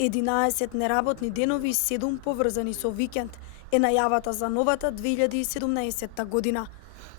11 неработни денови и 7 поврзани со викенд е најавата за новата 2017 година.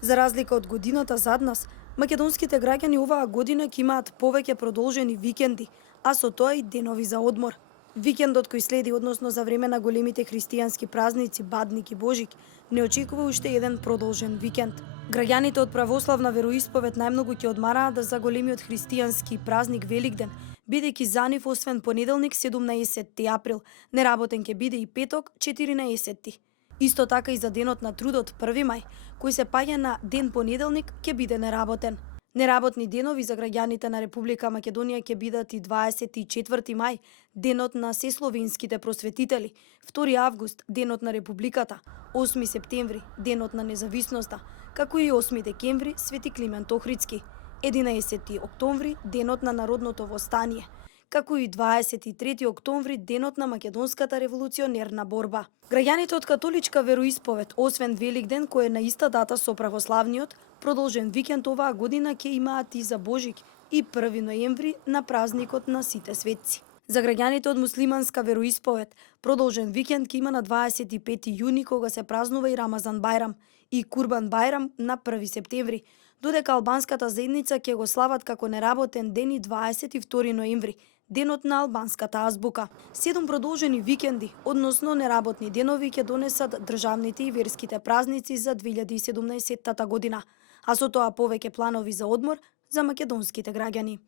За разлика од годината зад нас, македонските граѓани оваа година ќе имаат повеќе продолжени викенди, а со тоа и денови за одмор. Викендот кој следи, односно за време на големите христијански празници Бадник и Божик, не очекува уште еден продолжен викенд. Граѓаните од православна вероисповед најмногу ќе одмараат за големиот христијански празник Великден, бидејќи за нив освен понеделник 17 април, неработен ќе биде и петок 14. Исто така и за денот на трудот 1 мај, кој се паѓа на ден понеделник, ќе биде неработен. Неработни денови за граѓаните на Република Македонија ќе бидат и 24 мај, денот на сесловенските просветители, 2 август, денот на Републиката, 8 септември, денот на независноста, како и 8 декември, Свети Климент Охридски, 11 октомври, денот на народното востание, како и 23 октомври, денот на македонската револуционерна борба. Граѓаните од католичка вероисповед, освен Великден кој е на иста дата со православниот, продолжен викенд оваа година ќе имаат и за Божик и 1 ноември на празникот на сите светци. За граѓаните од муслиманска вероисповед, продолжен викенд ќе има на 25 јуни кога се празнува и Рамазан Бајрам и Курбан Бајрам на 1 септември, додека албанската заедница ќе го слават како неработен ден и 22 ноември, денот на албанската азбука. 7 продолжени викенди, односно неработни денови ќе донесат државните и верските празници за 2017 година, а со тоа повеќе планови за одмор за македонските граѓани.